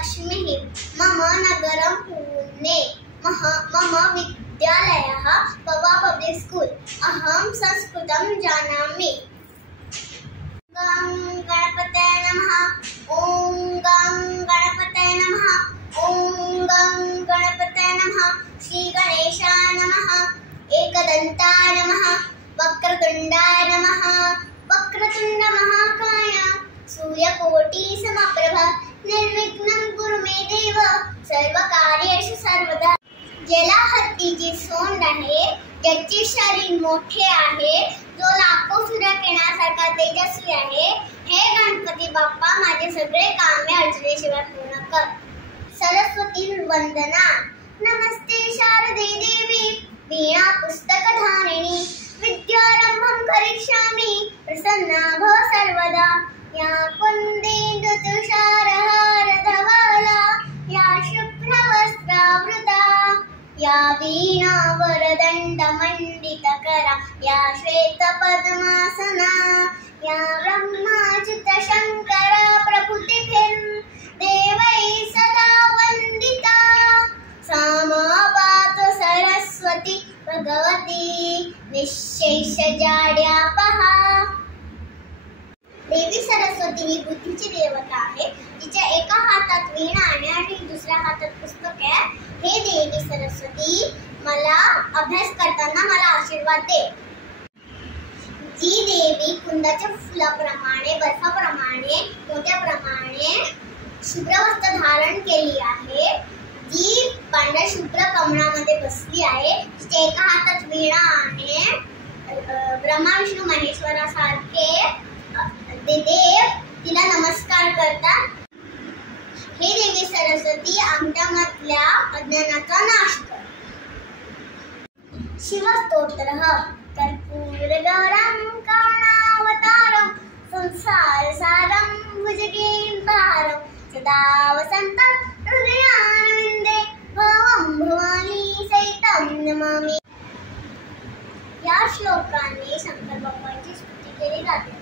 लक्ष्मीः मम नगरं पुणे मम विद्यालयः पवा पब्लिक स्कूल अहं संस्कृतं जानामि। गं गणपतये नमः। ॐ गं गणपतये नमः। ॐ गं गणपतये नमः। श्री गणेशाय नमः। एकदन्ताय नमः। वक्रतुण्डाय नमः। वक्रतुण्ड महाकाय सूर्यकोटि समप्रभ निर्विघ्नं कुरु मे देव सर्वकार्येषु सर्वदा। ज्याला हत्तीची सोंड आहे, ज्याचे शरीर मोठे आहे, जो लाखो सूर्यकिरणासारखा तेजस्वी आहे, हे गणपती बाप्पा माझे सगळे कामे अडचणीशिवाय पूर्ण कर। सरस्वती वंदना। नमस्ते शारदे देवी वीणा पुस्तकधारिणी विद्यारंभं करिष्यामि प्रसन्ना भव सर्वदा। या कुन्देन्दु तुषारहारधवला या शुभ्रवस्त्रावृता या वीणा वरदण्डमण्डितकरा या श्वेतपद्मासना या ब्रह्माच्युत शङ्कर प्रभृतिभिर्देवैः सदा वन्दिता। सा मा पातु सरस्वती भगवती निःशेषजाड्यापहा। देवी सरस्वती ही बुद्धीची देवता आहे। तिच्या एका हातात वीणा आहे आणि दुसऱ्या हातात पुस्तक आहे। हे देवी सरस्वती मला अभ्यास करताना मला आशीर्वाद दे। जी देवी कुंदाच्या फुलाप्रमाणे बर्फाप्रमाणे मोत्याप्रमाणे शुभ्र वस्त्र धारण केली आहे, जी पांढऱ्या शुभ्र कमळामध्ये बसली आहे, तिच्या एका हातात वीणा आहे, ब्रह्मा विष्णू महेश्वरासारखे देव तिला नमस्कार करतात। हे देवी सरस्वती आमच्यामधल्या अज्ञानाचा नाश कर। शिवस्तोत्रः। कर्पूरगौरं करुणावतारं संसारसारं भुजगेन्द्रहारं सदा वसन्तं हृदयारविन्दे भवं भवानी सहितं नमामि। या श्लोकाने शंकर बाप्पाची स्तुती केली जाते।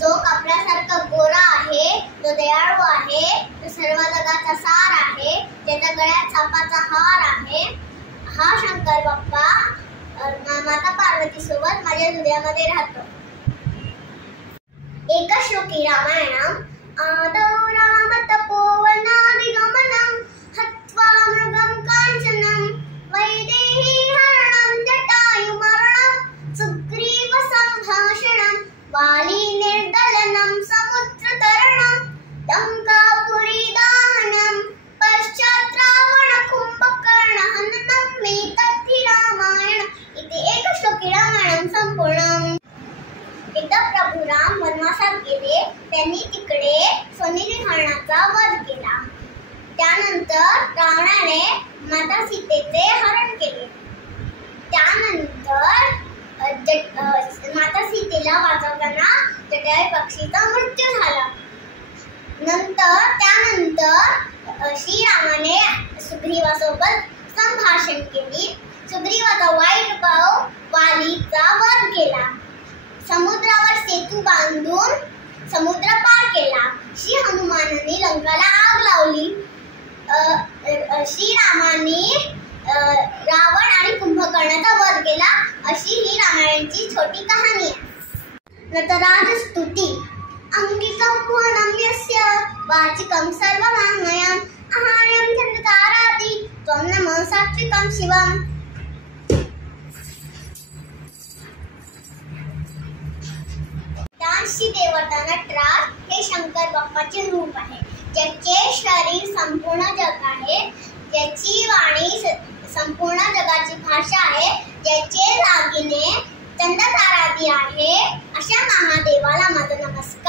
जो आपल्यासारखा गोरा आहे, जो दयाळू आहे, तो सर्व जगाचा सार आहे, ज्याच्या गळ्यात सापाचा हार आहे, हा शंकर बाप्पा माता पार्वती सोबत माझ्या हृदयामध्ये राहतो। एका श्लोकी रामायणम। आदौ राम तपोवनादिगमनं हत्वा मृगं काञ्चनं वैदेही हरणं जटायुमरणं सुग्रीव सम्भाषणं वाली निर्दलनं समुद्रतरणं लङ्कापुरी दाहनं पश्चात् रावण कुंभकर्ण हननं एतद्धि रामायण। इति एक श्लोकी रामायण संपूर्णम्। एकदा प्रभू राम वनवासात गेले, त्यांनी तिकडे सोनेरी हरणाचा वध केला। त्यानंतर रावणाने माता सीतेचे हरण केले। त्यानंतर माता सीतेला वाचवताना जटायू पक्षीचा मृत्यू झाला। त्यानंतर श्रीरामाने सुग्रीवासोबत संभाषण केली। सुग्रीवाचा वाईट भाव वालीचा वध केला। समुद्रावर सेतू बांधून समुद्र पार केला। श्री हनुमानाने लंकाला आग लावली। श्रीरामाने रावण आणि कुंभकर्णाचा वध केला। अशी ही रामायणाची छोटी कहाणी आहे। नटराज स्तुती। अंगिकं भुवनं यस्य वाचिकं सर्वमाङ्मयं आहार्यं चन्द्रतारादि त्वं नमः सात्विकं शिवम्। डान्सची देवता नटराज हे शंकर बाप्पाचे रूप आहे, ज्याचे शरीर संपूर्ण जग आहे, ज्याची वाणी संपूर्ण जगाची भाषा आहे, ज्याचे दागिने चंद्रतारादी आहे, अशा महादेवाला माझा नमस्कार।